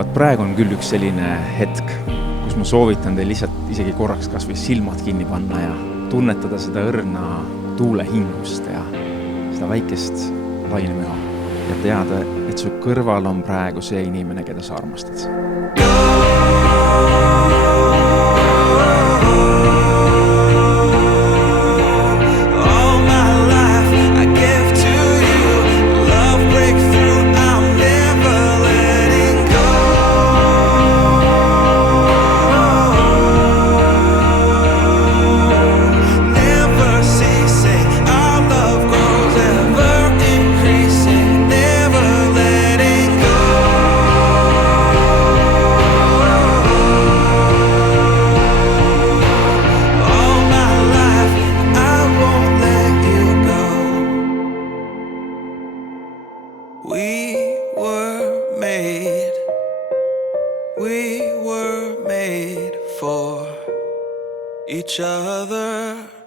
Vaat praegu on küll üks selline hetk, kus ma soovitan teil lihtsalt isegi korraks kas või silmad kinni panna ja tunnetada seda õrna tuule hingust ja seda väikest lainemüha ja teada, et su kõrval on praegu see inimene, keda sa armastad. We were made for each other.